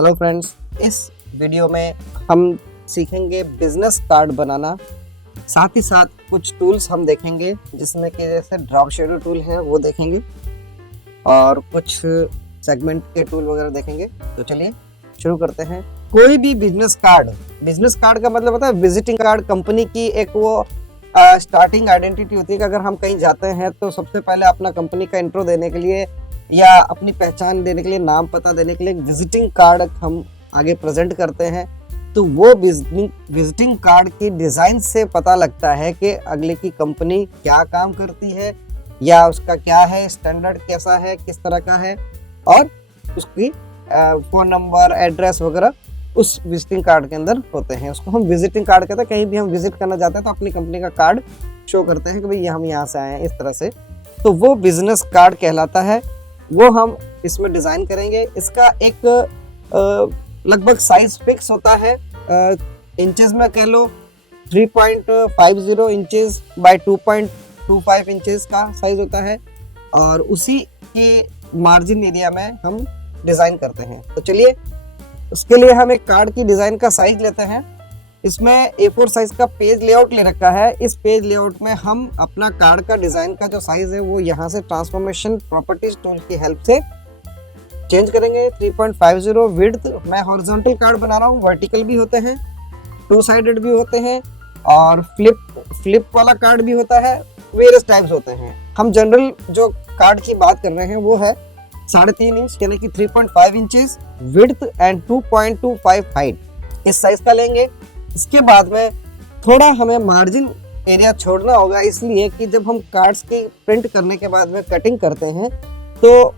Hello friends, इस video में हम सीखेंगे बिजनेस कार्ड बनाना। साथ ही साथ कुछ टूल्स हम देखेंगे जिसमें कि जैसे ड्रॉप शेडो टूल है वो देखेंगे और कुछ सेगमेंट के टूल वगैरह देखेंगे। तो चलिए शुरू करते हैं। कोई भी बिजनेस कार्ड का मतलब होता है विजिटिंग कार्ड। कंपनी की एक वो स्टार्टिंग आइडेंटिटी होती है कि अगर हम कहीं जाते हैं तो सबसे पहले अपना कंपनी का इंट्रो देने के लिए या अपनी पहचान देने के लिए, नाम पता देने के लिए एक विजिटिंग कार्ड हम आगे प्रेजेंट करते हैं। तो वो विजिटिंग कार्ड की डिजाइन से पता लगता है कि अगले की कंपनी क्या काम करती है या उसका क्या है स्टैंडर्ड, कैसा है, किस तरह का है, और उसकी फोन नंबर, एड्रेस वगैरह उस विजिटिंग कार्ड के अंदर होते हैं। उसको हम विजिटिंग कार्ड कहते हैं। कहीं भी हम विजिट करना चाहते हैं तो अपनी कंपनी का कार्ड शो करते हैं कि भाई हम यहाँ से आए हैं, इस तरह से। तो वो बिजनेस कार्ड कहलाता है। वो हम इसमें डिजाइन करेंगे। इसका एक लगभग साइज फिक्स होता है। इंचेस में कह लो 3.50 इंचेस बाय 2.25 इंचेस का साइज होता है और उसी के मार्जिन एरिया में हम डिजाइन करते हैं। तो चलिए उसके लिए हम एक कार्ड की डिजाइन का साइज लेते हैं। इसमें A4 साइज का पेज लेआउट ले रखा है। इस पेज लेआउट में हम अपना कार्ड का डिजाइन का जो साइज है वो यहाँ से ट्रांसफॉर्मेशन प्रॉपर्टीज टूल की हेल्प से चेंज करेंगे। 3.50 विड्थ। मैं हॉरिजॉन्टल कार्ड बना रहा हूँ, वर्टिकल भी होते हैं, टू साइडेड भी होते हैं और फ्लिप वाला कार्ड भी होता है। वेरियस टाइप्स होते हैं। हम जनरल जो कार्ड की बात कर रहे हैं वो है 3.5 इंच यानी कि 3.5 इंचेस विड्थ एंड 2.25 हाइट। इस साइज का लेंगे। इसके बाद में थोड़ा हमें मार्जिन एरिया छोड़ना होगा, इसलिए कि जब हम कार्ड्स के प्रिंट करने के बाद में कटिंग करते हैं तो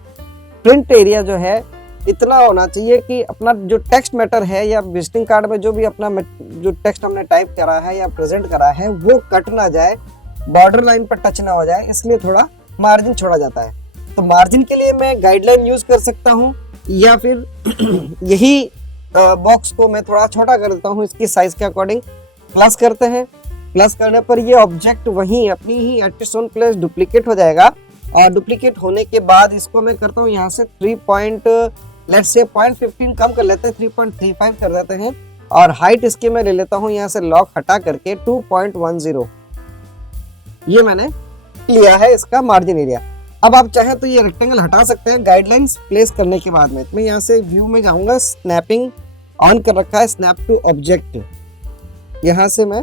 प्रिंट एरिया जो है इतना होना चाहिए कि अपना जो टेक्स्ट मैटर है या विजिटिंग कार्ड में जो भी अपना जो टेक्स्ट हमने टाइप करा है या प्रेजेंट करा है वो कट ना जाए, बॉर्डर लाइन पर टच ना हो जाए, इसलिए थोड़ा मार्जिन छोड़ा जाता है। तो मार्जिन के लिए मैं गाइडलाइन यूज कर सकता हूँ या फिर यही बॉक्स को मैं थोड़ा छोटा कर देता हूँ इसकी साइज के अकॉर्डिंग। प्लस करते हैं। प्लस करने पर ये ऑब्जेक्ट वहीं अपनी ही at its own place duplicate हो जाएगा और डुप्लीकेट होने के बाद इसको मैं करता हूँ यहाँ से 0.15 कम कर लेते हैं, 3.35 कर देते हैं और हाइट इसकी मैं ले लेता हूँ यहाँ से लॉक हटा करके 2.10। ये मैंने लिया है इसका मार्जिन एरिया। अब आप चाहे तो ये रेक्टेंगल हटा सकते हैं गाइडलाइंस प्लेस करने के बाद में। मैं यहाँ से व्यू में जाऊंगा, स्नैपिंग ऑन कर रखा है, स्नैप टू ऑब्जेक्ट। यहाँ से मैं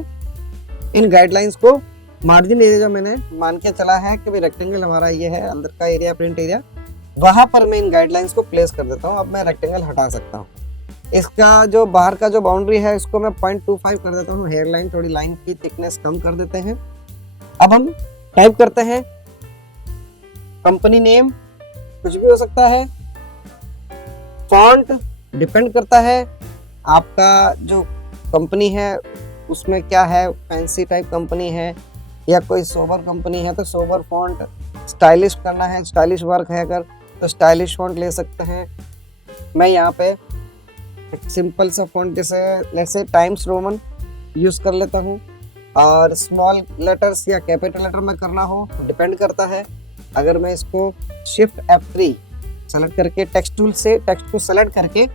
इन गाइडलाइंस को मार्जिन एरिया जो मैंने मान के चला है कि भाई रेक्टेंगल हमारा ये है अंदर का एरिया, प्रिंट एरिया, वहां पर मैं इन गाइडलाइंस को प्लेस कर देता हूँ। अब मैं रेक्टेंगल हटा सकता हूँ। इसका जो बाहर का जो बाउंड्री है इसको मैं 0.25 कर देता हूँ। हेयर लाइन, थोड़ी लाइन की थिकनेस कम कर देते हैं। अब हम टाइप करते हैं कंपनी नेम, कुछ भी हो सकता है। फॉन्ट डिपेंड करता है आपका जो कंपनी है उसमें क्या है, फैंसी टाइप कंपनी है या कोई सोबर कंपनी है तो सोबर फॉन्ट। स्टाइलिश करना है, स्टाइलिश वर्क है अगर तो स्टाइलिश फॉन्ट ले सकते हैं। मैं यहाँ पे एक सिंपल सा फॉन्ट जैसे टाइम्स रोमन यूज कर लेता हूँ और स्मॉल लेटर्स या कैपिटल लेटर में करना हो डिपेंड करता है। अगर मैं इसको शिफ्ट F3 सेलेक्ट करके टेक्स्ट टूल से टेक्स्ट को सेलेक्ट करके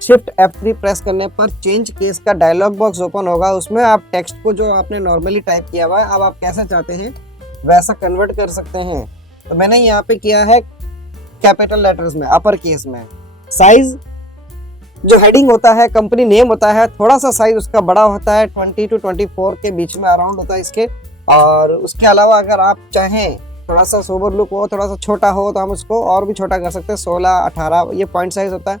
शिफ्ट F3 प्रेस करने पर चेंज केस का डायलॉग बॉक्स ओपन होगा। उसमें आप टेक्स्ट को जो आपने नॉर्मली टाइप किया हुआ है अब आप कैसा चाहते हैं वैसा कन्वर्ट कर सकते हैं। तो मैंने यहाँ पे किया है कैपिटल लेटर्स में, अपर केस में। साइज जो हेडिंग होता है, कंपनी नेम होता है, थोड़ा सा साइज उसका बड़ा होता है, 20 to 24 के बीच में अराउंड होता है इसके। और उसके अलावा अगर आप चाहें थोड़ा सा सोबर लुक हो, थोड़ा सा छोटा हो तो हम उसको और भी छोटा कर सकते हैं, 16, 18 ये पॉइंट साइज होता है।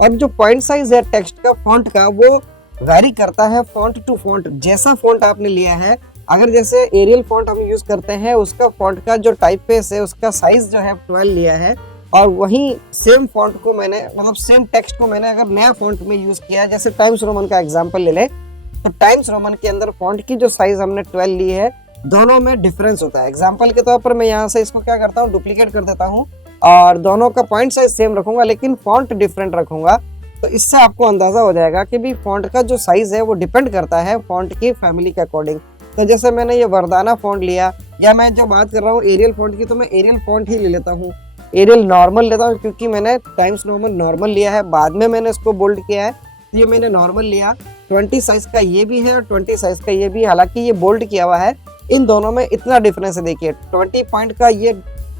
अब जो पॉइंट साइज है टेक्स्ट का, फॉन्ट का, वो वैरी करता है फॉन्ट टू फॉन्ट। जैसा फॉन्ट आपने लिया है, अगर जैसे एरियल फॉन्ट हम यूज करते हैं उसका फॉन्ट का जो टाइप फेस है उसका साइज जो है 12 लिया है और वहीं सेम फॉन्ट को मैंने मतलब सेम टेक्स्ट को मैंने अगर नया फॉन्ट में यूज किया, जैसे टाइम्स रोमन का एग्जांपल ले ले तो टाइम्स रोमन के अंदर फॉन्ट की जो साइज हमने 12 ली है, दोनों में डिफरेंस होता है। एग्जांपल के तौर पर मैं यहाँ से इसको क्या करता हूँ, डुप्लीकेट कर देता हूँ और दोनों का पॉइंट साइज सेम रखूंगा लेकिन फॉन्ट डिफरेंट रखूंगा। तो इससे आपको अंदाजा हो जाएगा कि भी फॉन्ट का जो साइज है वो डिपेंड करता है फॉन्ट की फैमिली के अकॉर्डिंग। तो जैसे मैंने ये वरदाना फॉन्ट लिया या मैं जो बात कर रहा हूँ एरियल फॉन्ट की तो मैं एरियल फॉन्ट ही ले लेता हूँ। एरियल नॉर्मल लेता हूँ, क्योंकि मैंने टाइम्स नॉर्मल लिया है, बाद में मैंने इसको बोल्ड किया है, तो ये मैंने नॉर्मल लिया। 20 साइज का ये भी है और 20 साइज का ये भी, हालांकि ये बोल्ड किया हुआ है। इन दोनों में इतना डिफरेंस है, देखिए 20 पॉइंट का ये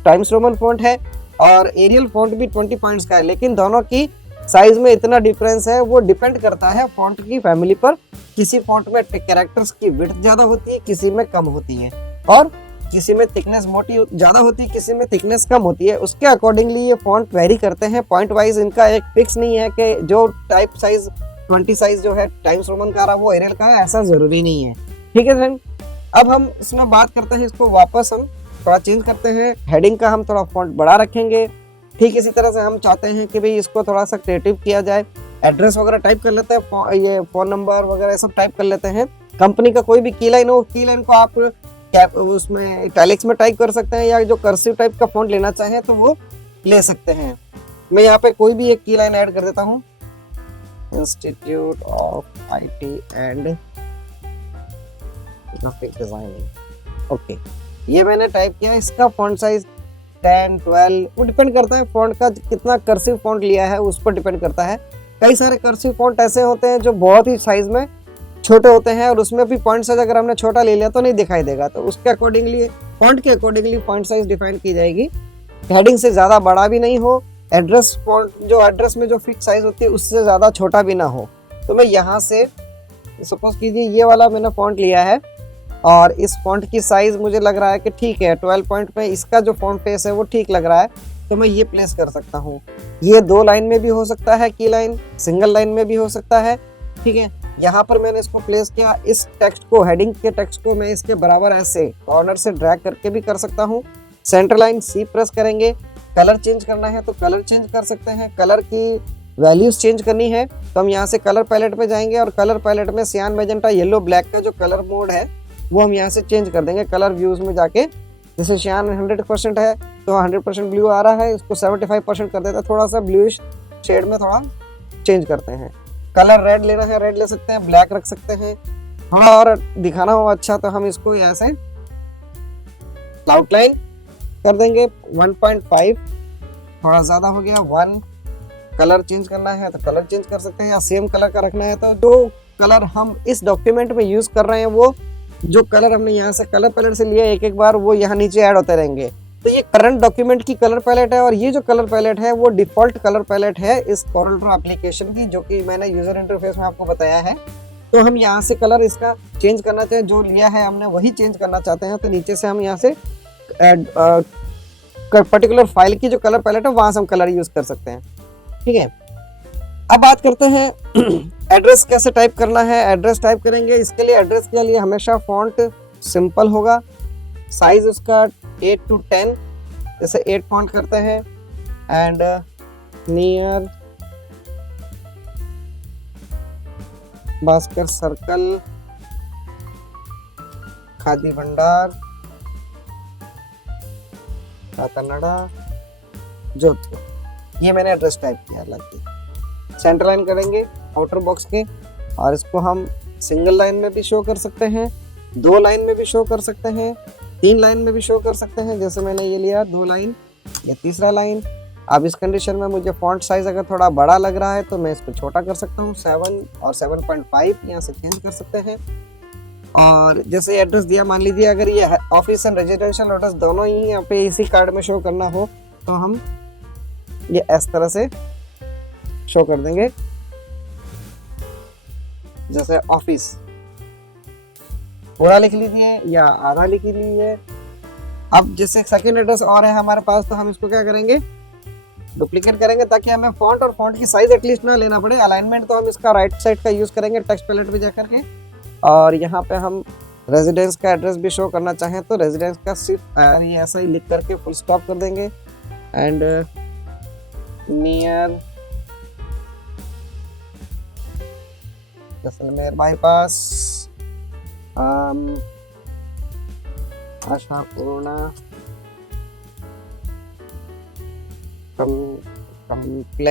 टाइम्स रोमन फॉन्ट है और एरियल फॉन्ट भी 20 पॉइंट्स का है, लेकिन दोनों की साइज में इतना डिफरेंस है। वो डिपेंड करता है फॉन्ट की फैमिली पर। किसी फॉन्ट में कैरेक्टर्स की विड्थ ज्यादा होती है, किसी में कम होती है, और किसी में थिकनेस मोटी ज्यादा होती है, किसी में थिकनेस कम होती है। उसके अकॉर्डिंगली ये फॉन्ट वेरी करते हैं पॉइंट वाइज। इनका एक फिक्स नहीं है कि जो टाइप साइज 20 साइज जो है टाइम्स रोमन का रहा वो एरियल का है, ऐसा जरूरी नहीं है। ठीक है फ्रेंड, अब हम इसमें बात करते हैं, इसको वापस हम थोड़ा चेंज करते हैं। हेडिंग का हम थोड़ा फॉन्ट बड़ा रखेंगे। ठीक इसी तरह से हम चाहते हैं कि भाई इसको थोड़ा सा क्रिएटिव किया जाए। एड्रेस वगैरह टाइप कर लेते हैं, ये फोन नंबर वगैरह सब टाइप कर लेते हैं। कंपनी का कोई भी की लाइन हो, की लाइन को आप उसमें इटैलिक्स में टाइप कर सकते हैं, या जो कर्सिव टाइप का फॉन्ट लेना चाहें तो वो ले सकते हैं। मैं यहाँ पे कोई भी एक की लाइन ऐड कर देता हूँ, institute of IT and graphic designing. Okay, ये मैंने टाइप किया। इसका फॉन्ट साइज 10, 12 वो डिपेंड करता है फॉन्ट का कितना कर्सिव फॉन्ट लिया है, उस पर डिपेंड करता है। कई सारे कर्सिव फॉन्ट ऐसे होते हैं जो बहुत ही साइज में छोटे होते हैं, और उसमें भी फॉन्ट साइज अगर हमने छोटा ले लिया तो नहीं दिखाई देगा, तो उसके अकॉर्डिंगली फॉन्ट के अकॉर्डिंगली फॉन्ट साइज डिफाइन की जाएगी। हेडिंग से ज़्यादा बड़ा भी नहीं हो, एड्रेस फॉन्ट जो एड्रेस में जो फिक्स साइज होती है उससे ज़्यादा छोटा भी ना हो। तो मैं यहाँ से सपोज कीजिए ये वाला मैंने फॉन्ट लिया है, और इस फॉन्ट की साइज मुझे लग रहा है कि ठीक है 12 पॉइंट में इसका जो फॉन्ट फेस है वो ठीक लग रहा है, तो मैं ये प्लेस कर सकता हूँ। ये 2 लाइन में भी हो सकता है की लाइन, सिंगल लाइन में भी हो सकता है। ठीक है, यहाँ पर मैंने इसको प्लेस किया। इस टेक्स्ट को, हेडिंग के टेक्स्ट को मैं इसके बराबर ऐसे कॉर्नर से ड्रैग करके भी कर सकता हूँ। सेंटर लाइन C प्रेस करेंगे। कलर चेंज करना है तो कलर चेंज कर सकते हैं। कलर की वैल्यूज चेंज करनी है तो हम यहाँ से कलर पैलेट पे जाएंगे, और कलर पैलेट में सियान, मैजेंटा, येलो, ब्लैक का जो कलर मोड है वो हम यहाँ से चेंज कर देंगे। कलर व्यूज में जाके, जैसे सियान 100% है तो 100% ब्लू आ रहा है, इसको 75% कर देता है, थोड़ा सा ब्लूइश शेड में थोड़ा चेंज करते हैं। कलर रेड लेना है रेड ले सकते हैं, ब्लैक रख सकते हैं। थोड़ा और दिखाना हो अच्छा तो हम इसको यहाँ से आउटलाइन कर देंगे 1.5, थोड़ा ज़्यादा हो गया 1। कलर चेंज करना है तो कलर चेंज कर सकते हैं, या सेम कलर का रखना है तो जो कलर हम इस डॉक्यूमेंट में यूज़ कर रहे हैं वो जो कलर हमने यहाँ से कलर पैलेट से लिया एक बार वो यहाँ नीचे ऐड होते रहेंगे। तो ये करंट डॉक्यूमेंट की कलर पैलेट है, और ये जो कलर पैलेट है वो डिफॉल्ट कलर पैलेट है इस कोरल ड्रॉ एप्लीकेशन की, जो कि मैंने यूजर इंटरफेस में आपको बताया है। तो हम यहाँ से कलर इसका चेंज करना चाहें, जो लिया है हमने वही चेंज करना चाहते हैं, तो नीचे से हम यहाँ से पर्टिकुलर फाइल की जो कलर पैलेट है वहां से हम कलर यूज कर सकते हैं। ठीक है, अब बात करते हैं एड्रेस कैसे टाइप करना है। एड्रेस टाइप करेंगे, इसके लिए एड्रेस के लिए हमेशा फॉन्ट सिंपल होगा। साइज उसका 8 to 10, जैसे 8 फॉन्ट करते हैं। And near Bhaskar circle, khadi भंडार, कातनाडा, जोधपुर, ये मैंने एड्रेस टाइप किया। लग सेंटर लाइन करेंगे आउटर बॉक्स के, और इसको हम सिंगल लाइन में भी शो कर सकते हैं, 2 लाइन में भी शो कर सकते हैं, 3 लाइन में भी शो कर सकते हैं। जैसे मैंने ये लिया 2 लाइन, ये तीसरा लाइन। अब इस कंडीशन में मुझे फॉन्ट साइज अगर थोड़ा बड़ा लग रहा है तो मैं इसको छोटा कर सकता हूँ, 7 और 7.5 यहाँ से चेंज कर सकते हैं। और जैसे एड्रेस दिया, मान लीजिए अगर ये ऑफिस एंड रेजिडेंशियल एड्रेस दोनों ही यहाँ पे इसी कार्ड में शो करना हो तो हम ये इस तरह से शो कर देंगे, जैसे ऑफिस पूरा लिख लीजिए या आधा लिख लीजिए। अब जैसे सेकंड एड्रेस और है हमारे पास, तो हम इसको क्या करेंगे, डुप्लीकेट करेंगे, ताकि हमें फॉन्ट और फॉन्ट की साइज एटलीस्ट ना लेना पड़े। अलाइनमेंट तो हम इसका राइट साइड का यूज करेंगे टेक्स्ट पैलेट पे जाकर के, और यहाँ पे हम रेजिडेंस का एड्रेस भी शो करना चाहें तो रेजिडेंस का सिर्फ ये ऐसा ही लिख करके फुल स्टॉप कर देंगे। And near Jaisalmer bypass, Ashapurna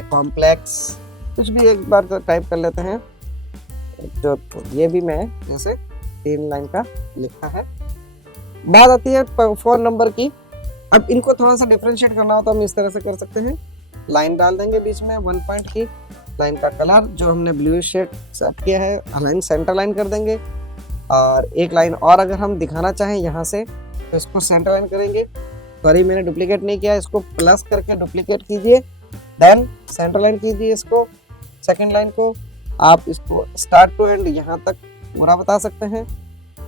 complex, कुछ भी एक बार तो टाइप कर लेते हैं। जो ये भी मैं जैसे 3 लाइन का लिखा है। बात आती है फोन नंबर की। अब इनको थोड़ा सा डिफरेंशिएट करना हो तो हम इस तरह से कर सकते हैं, लाइन डाल देंगे बीच में 1 पॉइंट की, लाइन का कलर जो हमने ब्लू शेड सेट किया है लाइन सेंटर लाइन कर देंगे, और एक लाइन और अगर हम दिखाना चाहें यहाँ से तो इसको सेंटर लाइन करेंगे। सॉरी मैंने डुप्लीकेट नहीं किया, इसको प्लस करके डुप्लीकेट कीजिए, देन सेंटर लाइन कीजिए इसको, सेकंड लाइन को आप इसको स्टार्ट टू एंड यहाँ तक पूरा बता सकते हैं।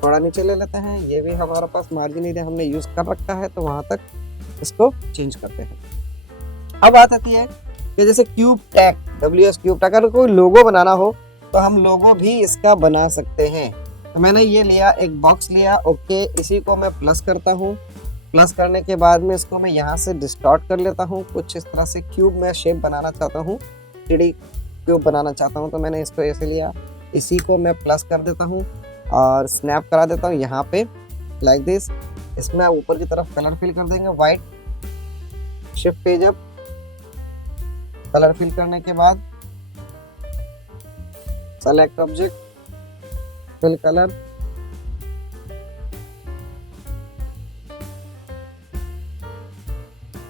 थोड़ा नीचे ले लेते हैं, ये भी हमारे पास मार्जिन एरिया हमने यूज कर रखा है तो वहां तक इसको चेंज करते हैं। अब बात आती है कि जैसे cube tag, WS cube tag, अगर कोई लोगो बनाना हो तो हम लोगो भी इसका बना सकते हैं। तो मैंने ये लिया, एक बॉक्स लिया, ओके, इसी को मैं प्लस करता हूँ। प्लस करने के बाद में इसको मैं यहाँ से डिस्टॉर्ट कर लेता हूँ, कुछ इस तरह से क्यूब में शेप बनाना चाहता हूँ, 3D क्यूब बनाना चाहता हूँ, तो मैंने इसको ऐसे लिया, इसी को मैं प्लस कर देता हूँ और स्नैप करा देता हूँ यहाँ पे लाइक दिस। इसमें ऊपर की तरफ कलर फिल कर देंगे white, shift page up, colour fill करने के बाद select object, fill colour,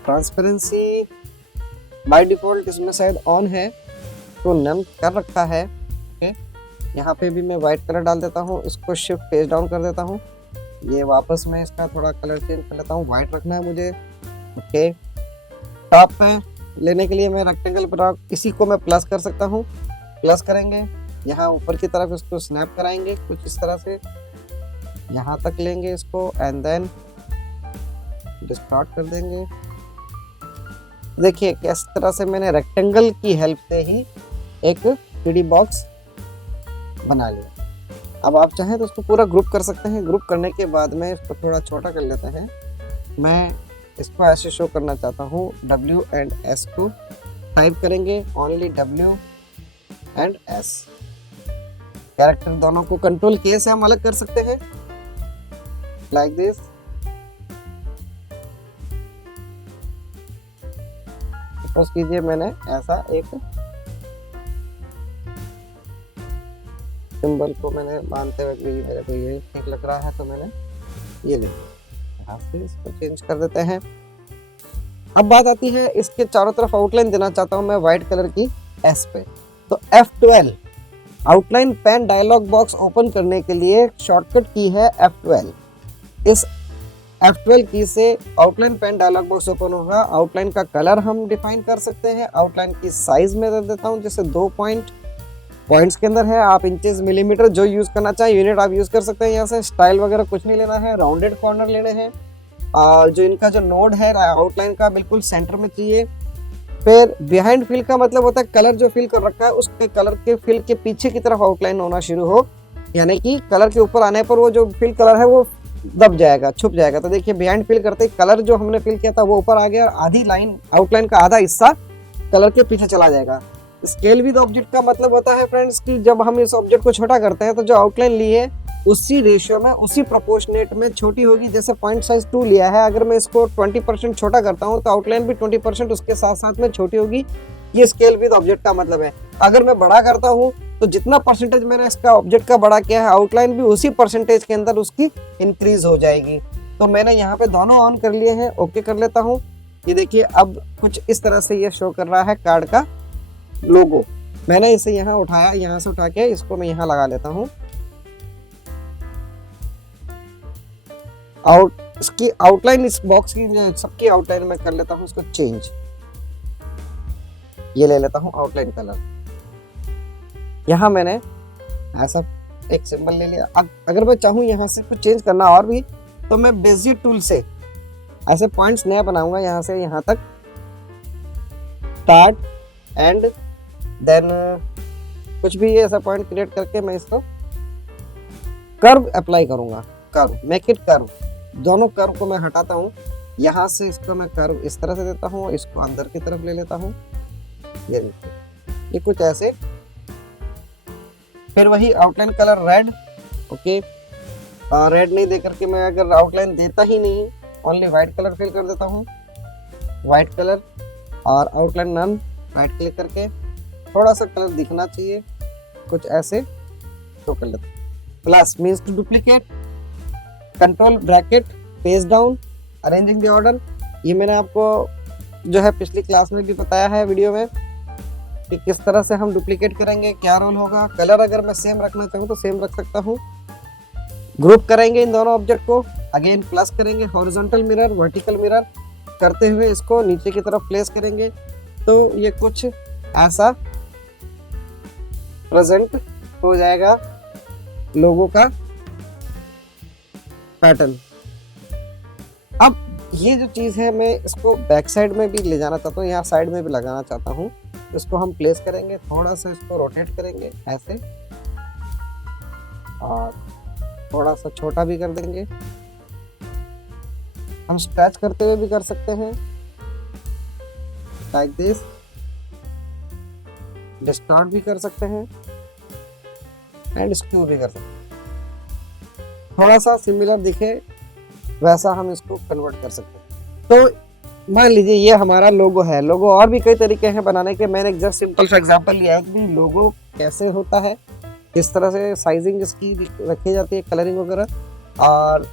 transparency by default इसमें शायद ऑन है तो नन कर रखा है, ओके। यहाँ पे भी मैं वाइट कलर डाल देता हूँ, इसको शिफ्ट पेज डाउन कर देता हूँ, ये वापस मैं इसका थोड़ा कलर चेंज कर लेता हूँ, वाइट रखना है मुझे, ओके। टॉप पे लेने के लिए मैं रेक्टेंगल बना, इसी को मैं प्लस कर सकता हूँ, प्लस करेंगे, यहाँ ऊपर की तरफ इसको स्नैप कराएंगे कुछ इस तरह से, यहाँ तक लेंगे इसको एंड देन डिस्टॉर्ट कर देंगे। देखिए किस तरह से मैंने रेक्टेंगल की हेल्प से ही एक 3D बॉक्स बना लिया। अब आप चाहें तो इसको पूरा ग्रुप कर सकते हैं, ग्रुप करने के बाद में इसको थोड़ा छोटा कर लेते हैं। मैं इसको ऐसे शो करना चाहता हूँ, W एंड S को टाइप करेंगे, only W and S। Character दोनों को कंट्रोल K से हम अलग कर सकते हैं लाइक दिस। सपोज कीजिए मैंने ऐसा एक सिंबल को मैंने मानते हुए मेरे को यही ठीक लग रहा है तो मैंने ये ले लिया, यहाँ से इसको चेंज कर देते हैं। अब बात आती है इसके चारों तरफ आउटलाइन देना चाहता हूँ मैं व्हाइट कलर की S पे, तो F12 outline pen dialog box open करने के लिए शॉर्टकट की है F12। इस F12 की से outline pen dialog box open होगा। आउटलाइन का कलर हम डिफाइन कर सकते हैं, आउटलाइन की साइज में दे देता हूँ, जैसे 2 पॉइंट्स के अंदर है, आप इंचेस मिलीमीटर जो यूज करना चाहें यूनिट आप यूज कर सकते हैं। यहाँ से स्टाइल वगैरह कुछ नहीं लेना है, राउंडेड कॉर्नर लेने हैं, और जो इनका जो नोड है आउटलाइन का बिल्कुल सेंटर में चाहिए। फिर बिहाइंड फिल का मतलब होता है कलर जो फिल कर रखा है उसके कलर के फिल के पीछे की तरफ आउटलाइन होना शुरू हो, यानी कि कलर के ऊपर आने पर वो जो फिल कलर है वो दब जाएगा, छुप जाएगा। तो देखिए बिहाइंड फिल करते कलर जो हमने फिल किया था वो ऊपर आ गया और आधी लाइन आउटलाइन का आधा हिस्सा कलर के पीछे चला जाएगा। स्केल विद ऑब्जेक्ट का मतलब होता है फ्रेंड्स कि जब हम इस ऑब्जेक्ट को छोटा करते हैं तो जो आउटलाइन ली है उसी रेशियो में उसी प्रोपोर्शनेट में छोटी होगी। जैसे पॉइंट साइज 2 लिया है, अगर मैं इसको 20% छोटा करता हूँ तो आउटलाइन भी 20% उसके साथ साथ में छोटी होगी। ये स्केल विद ऑब्जेक्ट का मतलब है। अगर मैं बड़ा करता हूँ तो जितना परसेंटेज मैंने इसका ऑब्जेक्ट का बड़ा किया है आउटलाइन भी उसी परसेंटेज के अंदर उसकी इंक्रीज हो जाएगी। तो मैंने यहाँ पे दोनों ऑन कर लिए हैं, ओके कर लेता हूँ। ये देखिए अब कुछ इस तरह से ये शो कर रहा है कार्ड का लोगो। मैंने इसे यहाँ उठाया, यहाँ से उठा के इसको मैं यहाँ लगा लेता हूँ। इसकी आउटलाइन इस बॉक्स की सबकी आउटलाइन में कर लेता हूँ इसको चेंज। ये ले लेता हूँ आउटलाइन कलर। यहाँ मैंने ऐसा एक सिंबल ले लिया। अब अगर मैं चाहूँ यहाँ से कुछ चेंज करना और भी तो मैं बेजियर टूल से ऐसे पॉइंट्स नया बनाऊंगा, यहाँ से यहाँ तक स्टार्ट एंड देन कुछ भी ऐसा पॉइंट क्रिएट करके मैं इसको कर्व अप्लाई करूंगा। Curve, make it curve. दोनों कर्व को मैं हटाता हूँ, यहाँ से इसको मैं कर्व इस तरह से देता हूँ, इसको अंदर की तरफ ले लेता हूँ। ये कुछ ऐसे। फिर वही outline colour red, okay. Red नहीं दे करके मैं अगर आउटलाइन देता ही नहीं, ओनली व्हाइट कलर फिल कर देता हूँ, व्हाइट कलर। और आउटलाइन नन, राइट क्लिक करके थोड़ा सा कलर दिखना चाहिए, कुछ ऐसे तो कर लेते हैं। Plus means to duplicate, control bracket, page down, arranging the order, ये मैंने आपको जो है पिछली क्लास में भी बताया है वीडियो में कि किस तरह से हम डुप्लीकेट करेंगे, क्या रोल होगा। कलर अगर मैं सेम रखना चाहूँ तो सेम रख सकता हूँ। ग्रुप करेंगे इन दोनों ऑब्जेक्ट को, अगेन प्लस करेंगे, हॉरिजॉन्टल मिरर वर्टिकल मिरर करते हुए इसको नीचे की तरफ प्लेस करेंगे तो ये कुछ ऐसा प्रेजेंट हो जाएगा लोगो का पैटर्न। अब ये जो चीज़ है मैं इसको बैक साइड में भी ले जाना चाहता हूँ, यहाँ साइड में भी लगाना चाहता हूँ। इसको हम प्लेस करेंगे, थोड़ा सा इसको रोटेट करेंगे ऐसे और थोड़ा सा छोटा भी कर देंगे। हम स्क्रैच करते हुए भी कर सकते हैं लाइक दिस, डिस्टॉर्ट भी कर सकते हैं एंड स्क्यू भी कर सकते हैं। थोड़ा सा सिमिलर दिखे वैसा हम इसको कन्वर्ट कर सकते हैं। तो मान लीजिए ये हमारा लोगो है। लोगो और भी कई तरीके हैं बनाने के, मैंने जस्ट सिंपल सा एग्जांपल लिया है कि लोगो कैसे होता है, किस तरह से साइजिंग इसकी रखी जाती है, कलरिंग वगैरह। और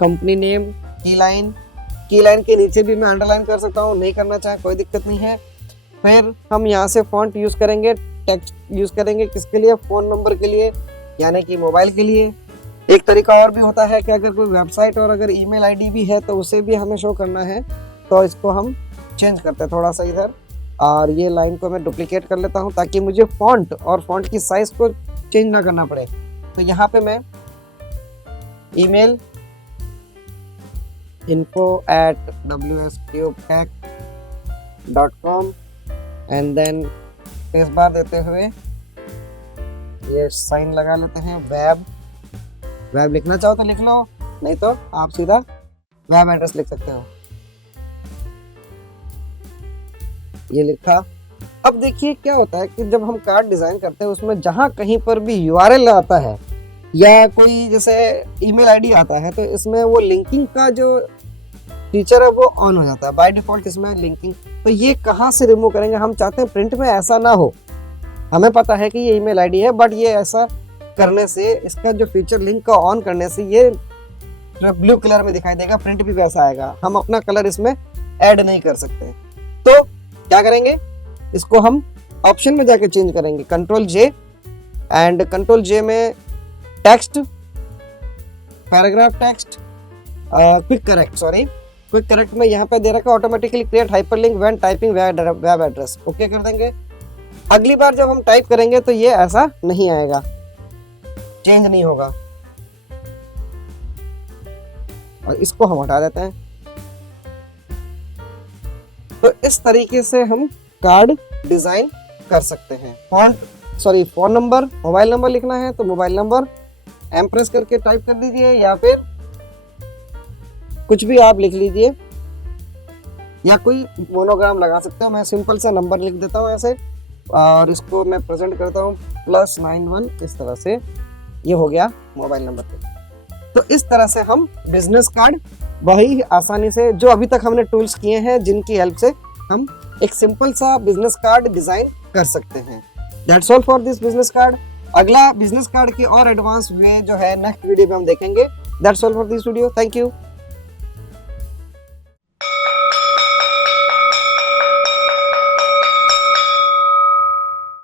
कंपनी नेम, की लाइन के नीचे भी मैं अंडरलाइन कर सकता हूँ, नहीं करना चाहे कोई दिक्कत नहीं है। फिर हम यहाँ से फॉन्ट यूज करेंगे, टेक्स्ट यूज करेंगे, किसके लिए, फोन नंबर के लिए यानी कि मोबाइल के लिए। एक तरीका और भी होता है कि अगर कोई वेबसाइट और अगर ईमेल आईडी भी है तो उसे भी हमें शो करना है, तो इसको हम चेंज करते हैं थोड़ा सा इधर, और ये लाइन को मैं डुप्लीकेट कर लेता हूँ ताकि मुझे फॉन्ट और फॉन्ट की साइज को चेंज ना करना पड़े। तो यहाँ पे मैं email info@wscubetech.com and then space bar देते हुए ये साइन लगा लेते हैं। वेब लिखना चाहो तो लिख लो, नहीं तो आप सीधा वेब एड्रेस लिख सकते हो। ये लिखा। अब देखिए क्या होता है कि जब हम कार्ड डिजाइन करते हैं उसमें जहां कहीं पर भी यूआरएल आता है या कोई जैसे ईमेल आईडी आता है तो इसमें वो लिंकिंग का जो फीचर है वो ऑन हो जाता है बाय डिफॉल्ट इसमें लिंकिंग। तो ये कहाँ से रिमूव करेंगे? हम चाहते हैं प्रिंट में ऐसा ना हो। हमें पता है कि ये ईमेल आईडी है, बट ये ऐसा करने से, इसका जो फीचर लिंक का ऑन करने से ये ब्लू कलर में दिखाई देगा, प्रिंट भी वैसा आएगा। हम अपना कलर इसमें ऐड नहीं कर सकते। तो क्या करेंगे, इसको हम ऑप्शन में जाके चेंज करेंगे, कंट्रोल जे, एंड कंट्रोल जे में text, paragraph text, quick correct में यहाँ पे दे रखा automatically create hyperlink when typing web address, okay कर देंगे। अगली बार जब हम टाइप करेंगे तो ये ऐसा नहीं आएगा, चेंज नहीं होगा, और इसको हम हटा देते हैं। तो इस तरीके से हम कार्ड डिजाइन कर सकते हैं। फोन नंबर, मोबाइल नंबर लिखना है तो मोबाइल नंबर एम्प्रेस करके टाइप कर दीजिए, या फिर कुछ भी आप लिख लीजिए, या कोई मोनोग्राम लगा सकते हो। मैं सिंपल सा नंबर लिख देता हूँ ऐसे, और इसको मैं प्रेजेंट करता हूँ +91, इस तरह से ये हो गया मोबाइल नंबर पे। तो इस तरह से हम बिजनेस कार्ड वही आसानी से, जो अभी तक हमने टूल्स किए हैं जिनकी हेल्प से हम एक सिंपल सा बिजनेस कार्ड डिजाइन कर सकते हैं। That's all for this business card. अगला बिजनेस कार्ड की और एडवांस वे जो है नेक्स्ट वीडियो में हम देखेंगे। That's all for this video, thank you.